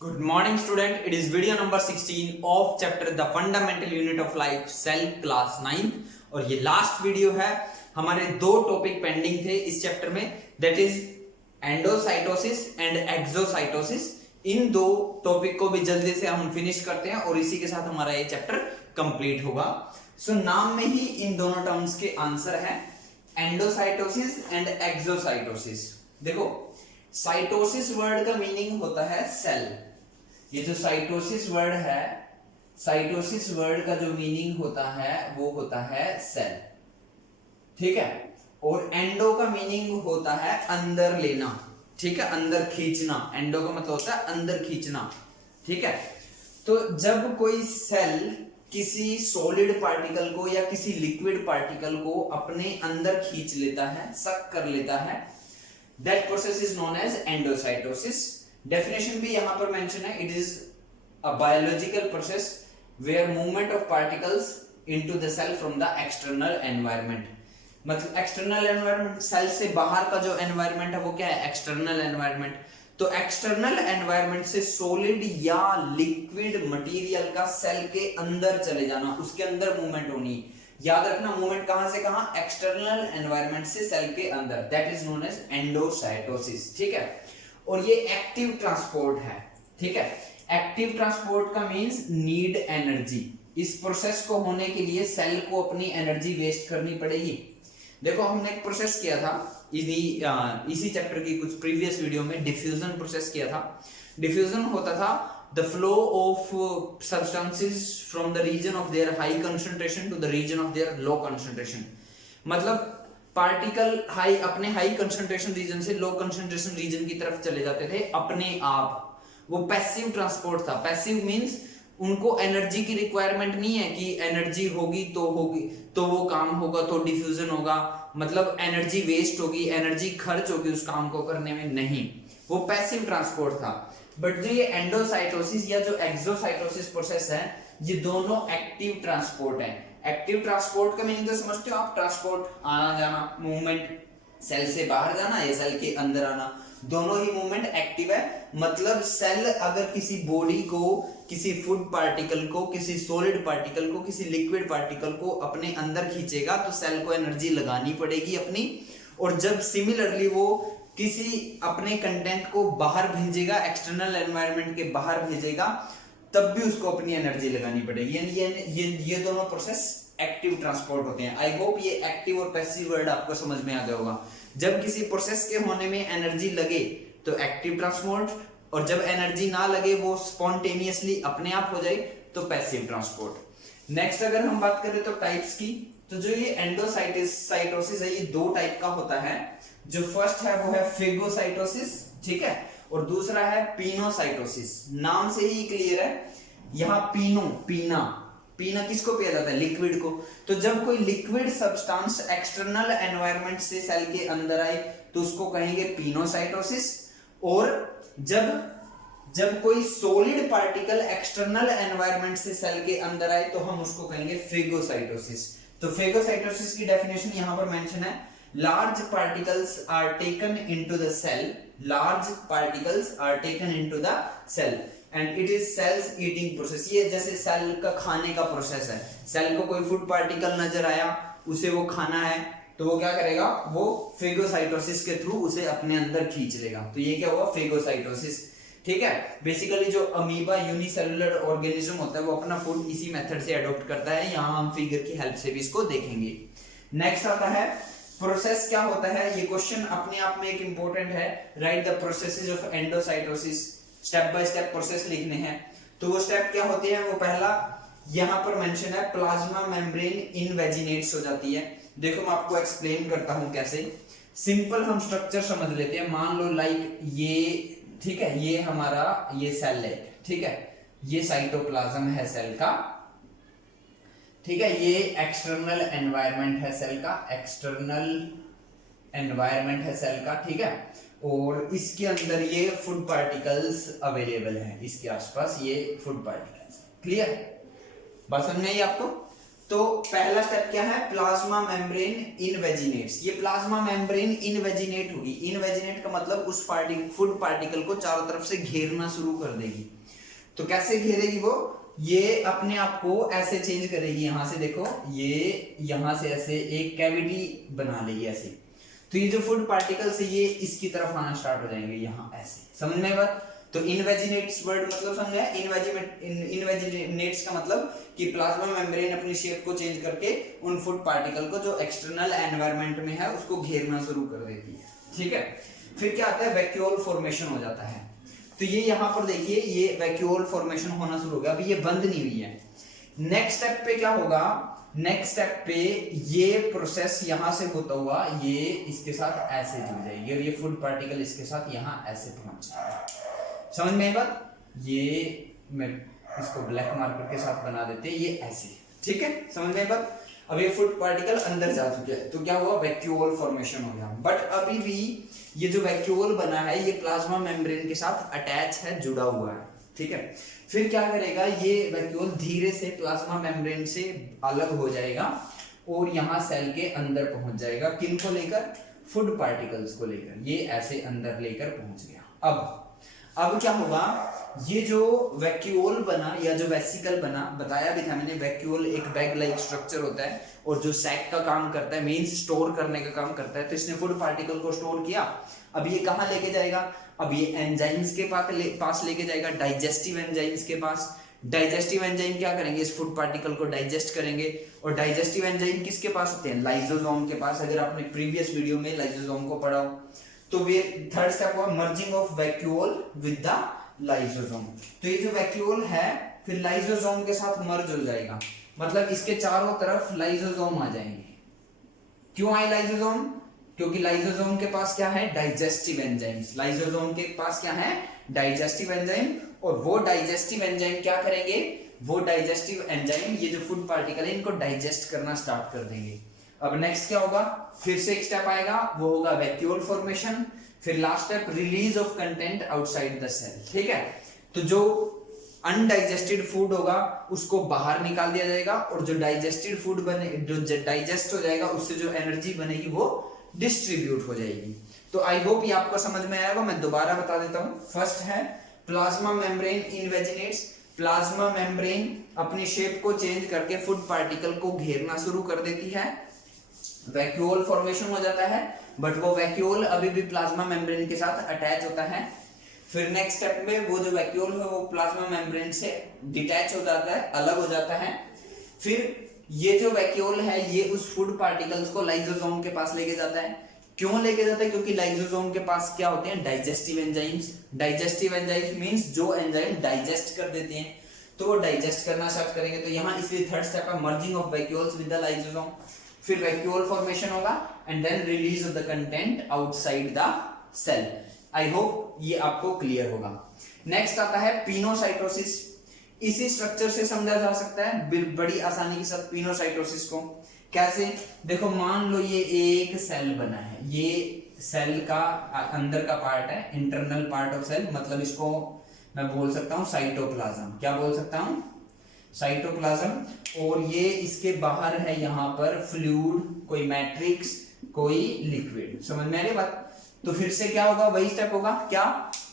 Good morning student, it is video number 16 of chapter the fundamental unit of life cell class 9 और ये last video है। हमारे दो topic pending थे इस चैप्टर में, that is endocytosis and exocytosis. इन दो टॉपिक को भी जल्दी से हम फिनिश करते हैं और इसी के साथ हमारा ये चैप्टर कंप्लीट होगा। सो नाम में ही इन दोनों टर्म्स के आंसर है, एंडोसाइटोसिस एंड एक्सोसाइटोसिस। देखो, साइटोसिस वर्ड का मीनिंग होता है सेल। ये जो साइटोसिस वर्ड है, साइटोसिस वर्ड का जो मीनिंग होता है वो होता है सेल, ठीक है। और एंडो का मीनिंग होता है अंदर लेना, ठीक है, अंदर खींचना। एंडो का मतलब होता है अंदर खींचना, ठीक है। तो जब कोई सेल किसी सॉलिड पार्टिकल को या किसी लिक्विड पार्टिकल को अपने अंदर खींच लेता है, सक कर लेता है, that process is known as endocytosis. Definition भी यहां पर मेंशन है, it is a biological process where movement of particles into the cell from the external environment. मतलब एक्सटर्नल एनवायरनमेंट, सेल से बाहर का जो एनवायरनमेंट है वो क्या है, एक्सटर्नल एनवायरनमेंट। तो एक्सटर्नल एनवायरनमेंट से सॉलिड या लिक्विड मटेरियल का सेल के अंदर चले जाना, उसके अंदर मूवमेंट होनी। याद रखना, मूवमेंट कहां से कहां, एक्सटर्नल एनवायरनमेंट से सेल के अंदर, that is known as endocytosis, ठीक है। और ये एक्टिव ट्रांसपोर्ट है, ठीक है। एक्टिव ट्रांसपोर्ट का मींस नीड एनर्जी। इस प्रोसेस को होने के लिए सेल को अपनी एनर्जी वेस्ट करनी पड़ेगी। देखो, हमने एक प्रोसेस किया था इसी चैप्टर की कुछ प्रीवियस वीडियो में, डिफ्यूजन प्रोसेस किया था। डिफ्यूजन होता था the flow of substances from the region of their high concentration to the region of their low concentration। मतलब पार्टिकल अपने हाई कंसंट्रेशन रीजन से लो कंसंट्रेशन रीजन की तरफ चले जाते थे अपने आप। वो पैसिव ट्रांसपोर्ट था। पैसिव मींस उनको एनर्जी की रिक्वायरमेंट नहीं है कि एनर्जी होगी तो वो काम होगा, तो डिफ्यूजन होगा, मतलब एनर्जी वेस्ट होगी, एनर्जी खर्च होगी उस काम को करने में, नहीं, वो पैसिव ट्रांसपोर्ट था। बट जो ये एंडोसाइटोसिस या जो एक्सोसाइटोसिस प्रोसेस है, ये दोनों एक्टिव ट्रांसपोर्ट है। एक्टिव ट्रांसपोर्ट का मीनिंग तो समझते हो आप, ट्रांसपोर्ट, आना जाना, मूवमेंट, सेल से बाहर जाना या सेल के अंदर आना, दोनों ही मूवमेंट एक्टिव है। मतलब सेल अगर किसी बॉडी को, किसी फूड पार्टिकल को, किसी सॉलिड पार्टिकल को, किसी लिक्विड पार्टिकल को अपने अंदर खींचेगा तो सेल को एनर्जी लगानी पड़ेगी अपनी। और जब सिमिलरली वो किसी अपने कंटेंट को बाहर भेजेगा, एक्सटर्नल एनवायरनमेंट के बाहर भेजेगा, तब भी उसको अपनी एनर्जी लगानी पड़ेगी। ये दोनों प्रोसेस एक्टिव ट्रांसपोर्ट होते हैं। आई होप ये एक्टिव और पैसिव वर्ड आपको समझ में आ गया होगा। जब किसी प्रोसेस के होने में एनर्जी लगे तो एक्टिव ट्रांसपोर्ट, और जब एनर्जी ना लगे, वो स्पॉन्टेनियसली अपने आप हो जाए, तो पैसिव ट्रांसपोर्ट। नेक्स्ट अगर हम बात करें तो टाइप्स की, तो जो ये एंडोसाइटोसिस है, ये दो टाइप का होता है। जो फर्स्ट है वो है फेगोसाइटोसिस, ठीक है, और दूसरा है पिनोसाइटोसिस। नाम से ही क्लियर है, यहाँ पीना किसको पिया जाता है, लिक्विड को। तो जब कोई लिक्विड सब्सटेंस एक्सटर्नल एनवायरनमेंट से सेल के अंदर आए तो उसको कहेंगे पिनोसाइटोसिस। और जब कोई सॉलिड पार्टिकल एक्सटर्नल एनवायरनमेंट से सेल के अंदर आए तो हम उसको कहेंगे फेगोसाइटोसिस। तो फेगोसाइटोसिस की डेफिनेशन यहां पर मेंशन है, large particles are taken into the cell, large particles are taken into the cell and it is cells eating process। ये जैसे सेल का खाने का प्रोसेस है। सेल को कोई फूड पार्टिकल नजर आया, उसे वो खाना है, तो वो क्या करेगा, वो फेगोसाइटोसिस के थ्रू उसे अपने अंदर खींच लेगा। तो ये क्या हुआ, फेगोसाइटोसिस, ठीक है। बेसिकली जो अमीबा यूनिसेलुलर ऑर्गेनिज्म होता है वो अपना फूड इसी मेथड से अडॉप्ट करता है। यहाँ हम फिगर की हेल्प से भी इसको देखेंगे। नेक्स्ट आता है प्रोसेस क्या होता है। ये क्वेश्चन अपने आप में एक इंपॉर्टेंट है। Right the processes of endocytosis, step by step process लिखने हैं। तो वो स्टेप क्या होते हैं, वो पहला यहां पर मेंशन है, प्लाज्मा मेम्ब्रेन इनवेजिनेट्स हो जाती है। देखो मैं आपको एक्सप्लेन करता हूं कैसे। सिंपल हम स्ट्रक्चर समझ लेते हैं। मान लो लाइक ये, ठीक है, ये हमारा ये सेल है, ठीक है, ये साइटोप्लाज्म है सेल का, ठीक है, ये एक्सटर्नल एनवायरनमेंट है सेल का, एक्सटर्नल एनवायरनमेंट है सेल का, ठीक है। और इसके अंदर ये फूड पार्टिकल्स अवेलेबल हैं, इसके आसपास ये फूड पार्टिकल्स। क्लियर, बात समझ में आई आपको। तो पहला स्टेप क्या है, प्लाज्मा मेम्ब्रेन इनवेजिनेट्स। ये प्लाज्मा मेम्ब्रेन इनवेजिनेट होगी। इनवेजिनेट का मतलब उस फूड पार्टिकल को चारों तरफ से घेरना शुरू कर देगी। तो कैसे घेरेगी वो, ये अपने आप को ऐसे चेंज करेगी। यहां से देखो, ये यहां से ऐसे एक कैविटी बना लेगी ऐसे। तो ये जो फूड पार्टिकल्स है ये इसकी तरफ आना स्टार्ट हो जाएंगे, यहाँ ऐसे। समझ में बात। तो इनवेजिनेट्स वर्ड मतलब समझा है। इनवेजिनेट्स का मतलब कि प्लाज्मा मेम्ब्रेन अपनी शेप को चेंज करके उन फूड पार्टिकल को जो एक्सटर्नल एनवायरनमेंट में है उसको घेरना शुरू कर देती है। ठीक है। फिर क्या आता है, वैक्यूल फॉर्मेशन हो जाता है। तो ये यहाँ पर देखिए, ये वैक्यूल फॉर्मेशन होना शुरू हो गया। अभी ये बंद नहीं हुई है। नेक्स्ट स्टेप पे क्या होगा, नेक्स्ट स्टेप पे ये प्रोसेस यहां से होता हुआ ये इसके साथ ऐसे जुड़ जाएगी और ये फूड पार्टिकल इसके साथ यहां ऐसे पहुंच जाएगा। समझ में बात। ये मैं इसको ब्लैक मार्कर के साथ बना देते हैं, ये ऐसे। ठीक है, समझ में बात। अब ये फूड पार्टिकल अंदर जा चुके हैं, तो क्या हुआ, वैक्यूल फॉर्मेशन हो गया। बट अभी भी ये जो वैक्यूल बना है ये प्लाज्मा मेम्ब्रेन के साथ अटैच है, जुड़ा हुआ है। ठीक है। फिर क्या करेगा, ये वैक्यूल धीरे से प्लाज्मा मेम्ब्रेन से अलग हो जाएगा और यहाँ सेल के अंदर पहुंच जाएगा। किनको लेकर, फूड पार्टिकल्स को लेकर। ये ऐसे अंदर लेकर पहुंच गया। अब क्या होगा, ये जो वैक्यूल बना या जो वेसिकल बना, बताया भी था मैंने, वैक्यूल एक बैग लाइक स्ट्रक्चर होता है और जो सैक का काम करता है, मींस स्टोर करने का काम करता है। तो इसने फूड पार्टिकल को स्टोर किया। अब ये कहाँ लेके जाएगा, अब ये एंजाइम्स के पास लेके जाएगा, डाइजेस्टिव एंजाइम्स के पास। डाइजेस्टिव एंजाइम क्या करेंगे, इस फूड पार्टिकल को डाइजेस्ट करेंगे। और डाइजेस्टिव एंजाइम किसके पास होते हैं, लाइसोसोम के पास। अगर आपने प्रीवियस वीडियो में लाइसोसोम को पढ़ा हो तो वे थर्ड स्टेप हुआ merging of vacuole with the lysosome. तो ये जो वैक्यूल है फिर लाइसोसोम के साथ मर्ज हो जाएगा, मतलब इसके चारों तरफ लाइसोसोम आ जाएंगे। क्यों आए लाइसोसोम, क्योंकि लाइसोसोम के पास क्या है, डाइजेस्टिव एंजाइम्स। लाइसोसोम के पास क्या है, डाइजेस्टिव एंजाइम। और वो डाइजेस्टिव एंजाइम क्या करेंगे, वो डाइजेस्टिव एंजाइम ये जो फूड पार्टिकल है इनको डाइजेस्ट करना स्टार्ट कर देंगे। अब नेक्स्ट क्या होगा, फिर से एक स्टेप आएगा, वो होगा वैक्यूल फॉर्मेशन। फिर last step release of content outside the cell. ठीक है। तो जो अनडाइजेस्टेड फूड होगा उसको बाहर निकाल दिया जाएगा और जो डाइजेस्टेड फूड बने, जो डाइजेस्ट हो जाएगा उससे जो एनर्जी बनेगी वो डिस्ट्रीब्यूट हो जाएगी। तो आई होप ये आपको समझ में आएगा। मैं दोबारा बता देता हूं। फर्स्ट है plasma membrane invaginates. Plasma membrane अपनी शेप को चेंज करके फूड पार्टिकल को घेरना शुरू कर देती है। वैक्यूल फॉर्मेशन हो जाता है, बट वो वैक्यूल अभी भी प्लाज्मा मेम्ब्रेन के साथ अटैच होता है। फिर नेक्स्ट स्टेप में वो जो वैक्यूल है वो प्लाज्मा मेम्ब्रेन से डिटैच हो जाता है, अलग हो जाता है। फिर ये जो वैक्यूल है ये उस फूड पार्टिकल्स को लाइसोसोम के पास लेके जाता है। क्यों लेके जाता है, क्योंकि लाइसोसोम के पास क्या होते हैं, digestive enzymes. Digestive enzymes means जो एंजाइम डाइजेस्ट कर देते हैं, तो वो डाइजेस्ट करना स्टार्ट करेंगे। तो यहाँ इसलिए थर्ड स्टेप है merging of vacuoles with the lysosome. फिर वैक्यूल फॉर्मेशन होगा and then release of the content outside the cell. I hope ये आपको क्लियर होगा। नेक्स्ट आता है पिनोसाइटोसिस। इसी स्ट्रक्चर से समझा जा सकता है बड़ी आसानी के साथ पिनोसाइटोसिस को। कैसे, देखो मान लो ये एक सेल बना है, ये सेल का अंदर का पार्ट है, इंटरनल पार्ट ऑफ सेल, मतलब इसको मैं बोल सकता हूं साइटोप्लाज्म। क्या बोल सकता हूं, साइटोप्लाज्म। और ये इसके बाहर है यहाँ पर फ्लूइड, कोई मैट्रिक्स, कोई लिक्विड। समझ में आ रही बात। तो फिर से क्या होगा, वही स्टेप होगा, क्या,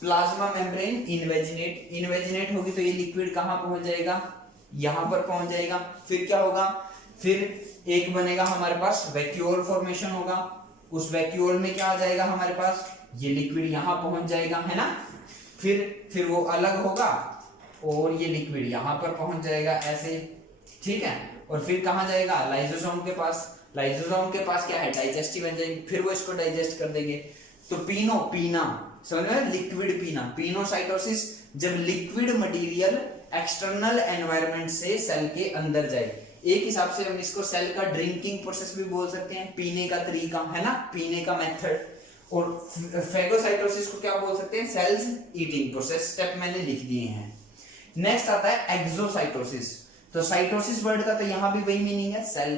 प्लाज्मा मेम्ब्रेन इनवेजिनेट। इनवेजिनेट होगी तो ये लिक्विड कहाँ पहुंच जाएगा, यहाँ पर पहुंच जाएगा। फिर क्या होगा, फिर एक बनेगा हमारे पास वैक्यूल फॉर्मेशन होगा। उस वैक्यूल में क्या आ जाएगा हमारे पास, ये लिक्विड यहाँ पहुंच जाएगा, है ना। फिर वो अलग होगा और ये लिक्विड यहाँ पर पहुंच जाएगा ऐसे। ठीक है। और फिर कहाँ जाएगा, लाइसोसोम के पास। लाइसोसोम के पास क्या है, डाइजेस्टिव एंजाइम, फिर वो इसको डाइजेस्ट कर देंगे। तो पीना समझ में, लिक्विड पीना। पिनोसाइटोसिस जब लिक्विड मटेरियल एक्सटर्नल एनवायरनमेंट से सेल के अंदर जाए। एक हिसाब से हम इसको सेल का ड्रिंकिंग प्रोसेस भी बोल सकते हैं, पीने का तरीका, है ना, पीने का मेथड। और फेगोसाइटोसिस को क्या बोल सकते हैं, सेल्स ईटिंग प्रोसेस। स्टेप मैंने लिख दिए हैं। नेक्स्ट आता है एक्सोसाइटोसिस। तो साइटोसिस वर्ड का तो यहां भी वही मीनिंग है, सेल।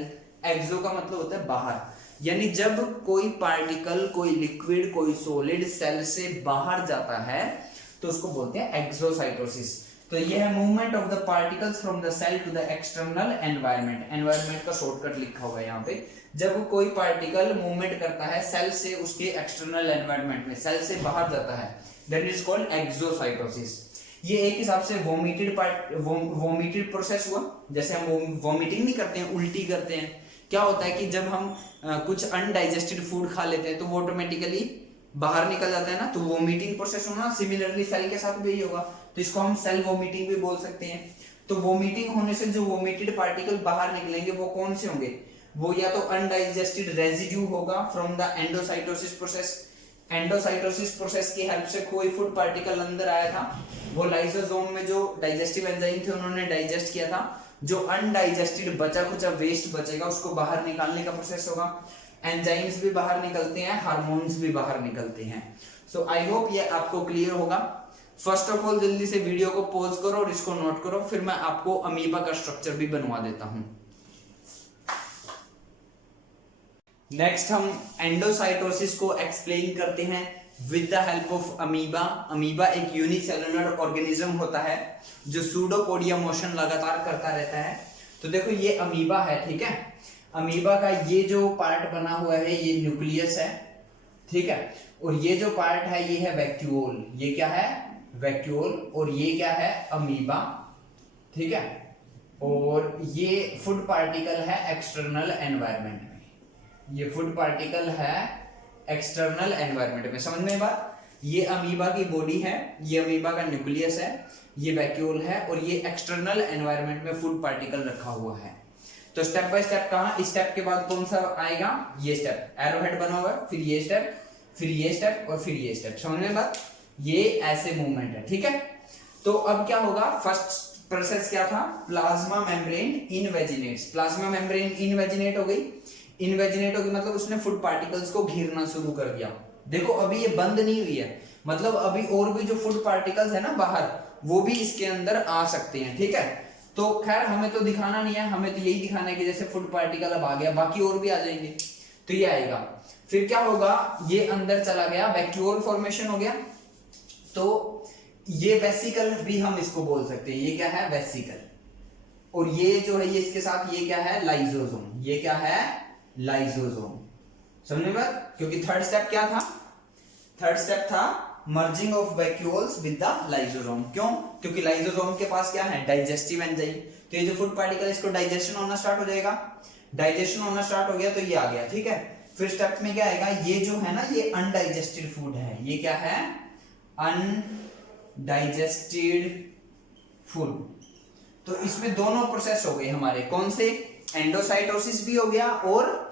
एक्सो का मतलब होता है बाहर, यानी जब कोई पार्टिकल, कोई लिक्विड, कोई सॉलिड सेल से बाहर जाता है तो उसको बोलते हैं एक्सोसाइटोसिस। तो ये है movement of the particles from the cell to the external environment. Environment का शॉर्टकट लिखा हुआ है यहाँ पे। जब कोई पार्टिकल मूवमेंट करता है सेल से उसके एक्सटर्नल एनवायरनमेंट में, सेल से बाहर जाता है, दैट इज कॉल्ड एक्सोसाइटोसिस। ये एक हिसाब से वोमिटेड प्रोसेस हुआ। जैसे हम वोमिटिंग नहीं करते हैं, उल्टी करते हैं, क्या होता है कि जब हम कुछ अनडाइजेस्टेड फूड खा लेते हैं तो वो ऑटोमेटिकली बाहर निकल जाता है ना, तो वोमिटिंग प्रोसेस होना। सिमिलरली सेल के साथ भी यही होगा, तो इसको हम सेल वोमिटिंग भी बोल सकते हैं। तो वोमिटिंग होने से जो वोमिटेड पार्टिकल बाहर निकलेंगे वो कौन से होंगे? वो या तो अनडाइजेस्टेड रेजिड्यू होगा from the endocytosis process. Endocytosis process की हेल्प से कोई फूड पार्टिकल अंदर आया था, वो लाइसोसोम में जो डाइजेस्टिव एंजाइम थे उन्होंने डाइजेस्ट किया था। जो अनडाइजेस्टेड बचा कुचा वेस्ट बचेगा उसको बाहर निकालने का प्रोसेस होगा। एंजाइम्स भी बाहर निकलते हैं, हार्मोन्स भी बाहर निकलते हैं। सो आई होप ये आपको क्लियर होगा। फर्स्ट ऑफ ऑल जल्दी से वीडियो को पॉज करो और इसको नोट करो, फिर मैं आपको अमीबा का स्ट्रक्चर भी बनवा देता हूं। नेक्स्ट हम एंडोसाइटोसिस को एक्सप्लेन करते हैं with the help of amoeba. Amoeba एक यूनिसेलुलर ऑर्गेनिज्म होता है जो सूडोपोडिया मोशन लगातार करता रहता है। तो देखो ये अमीबा है, ठीक है। अमीबा का ये जो पार्ट बना हुआ है ये न्यूक्लियस है, ठीक है। और ये जो पार्ट है ये है वैक्यूल। ये क्या है? वैक्यूल। और ये क्या है? अमीबा, ठीक है। और ये फूड पार्टिकल है एक्सटर्नल एनवायरनमेंट में। ये फूड पार्टिकल है एक्सटर्नल एनवायरनमेंट में। समझ में बात? ये अमीबा की बॉडी है, ये अमीबा का न्यूक्लियस है, ये वैक्यूल है, और ये एक्सटर्नल एनवायरनमेंट में फूड पार्टिकल रखा हुआ है। तो स्टेप बाय स्टेप कहां, इस स्टेप के बाद कौन सा आएगा? ये स्टेप, एरोहेड बना हुआ है, फिर ये स्टेप, फिर ये स्टेप और फिर ये स्टेप। समझ में बात? ये ऐसे मूवमेंट है, ठीक है। तो अब क्या होगा? फर्स्ट प्रोसेस क्या था? Plasma membrane invaginates. Plasma membrane invaginate हो गई। इनवेजिनेट होगी मतलब उसने फूड पार्टिकल्स को घेरना शुरू कर दिया। देखो अभी ये बंद नहीं हुई है, मतलब अभी और भी जो फूड पार्टिकल्स है ना बाहर, वो भी इसके अंदर आ सकते हैं, ठीक है। तो खैर हमें तो दिखाना नहीं है, हमें तो यही दिखाना है कि जैसे फूड पार्टिकल अब आ गया, बाकी और भी आ जाएंगे। तो ये आएगा, फिर क्या होगा? ये अंदर चला गया, वैक्यूल फॉर्मेशन हो गया। तो ये वेसिकल भी हम इसको बोल सकते हैं। ये क्या है? वेसिकल। और ये जो है ये इसके साथ ये क्या है? लाइसोसोम। ये क्या है? लाइसोसोम। समझ में बात? क्योंकि थर्ड स्टेप क्या था? थर्ड स्टेप था merging of vacuoles with the lysosome. क्यों? क्योंकि लाइसोसोम के पास क्या है? Digestive enzyme. तो ये जो फूड पार्टिकल इसको डाइजेशन होना स्टार्ट हो जाएगा। डाइजेशन होना स्टार्ट हो गया तो ये आ गया, ठीक है। फिर स्टेप में क्या आएगा? ये जो है ना ये अनडाइजेस्टेड फूड है। ये क्या है? Undigested food. तो इसमें दोनों प्रोसेस हो गए हमारे। कौन से? एंडोसाइटोसिस भी हो गया और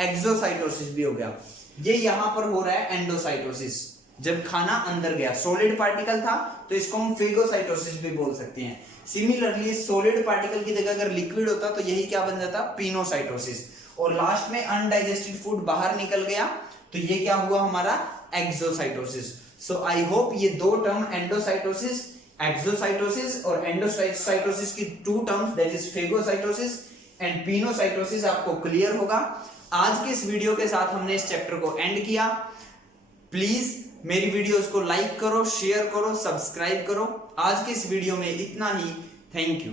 एक्सोसाइटोसिस भी हो गया। ये यहां पर हो रहा है एंडोसाइटोसिस, जब खाना अंदर गया। सॉलिड पार्टिकल था तो इसको हम फेगोसाइटोसिस भी बोल सकते हैं। सिमिलरली सॉलिड पार्टिकल की जगह अगर लिक्विड होता तो यही क्या बन जाता? पिनोसाइटोसिस। और लास्ट में अनडाइजेस्टेड फूड बाहर निकल गया तो ये क्या हुआ हमारा? एक्सोसाइटोसिस। सो आई होप ये दो टर्म एंडोसाइटोसिस, एक्सोसाइटोसिस और एंडोसाइटोसिस की two terms that is phagocytosis and pinocytosis आपको क्लियर होगा। आज के इस वीडियो के साथ हमने इस चैप्टर को एंड किया। प्लीज मेरी वीडियोस को लाइक करो, शेयर करो, सब्सक्राइब करो। आज के इस वीडियो में इतना ही। Thank you.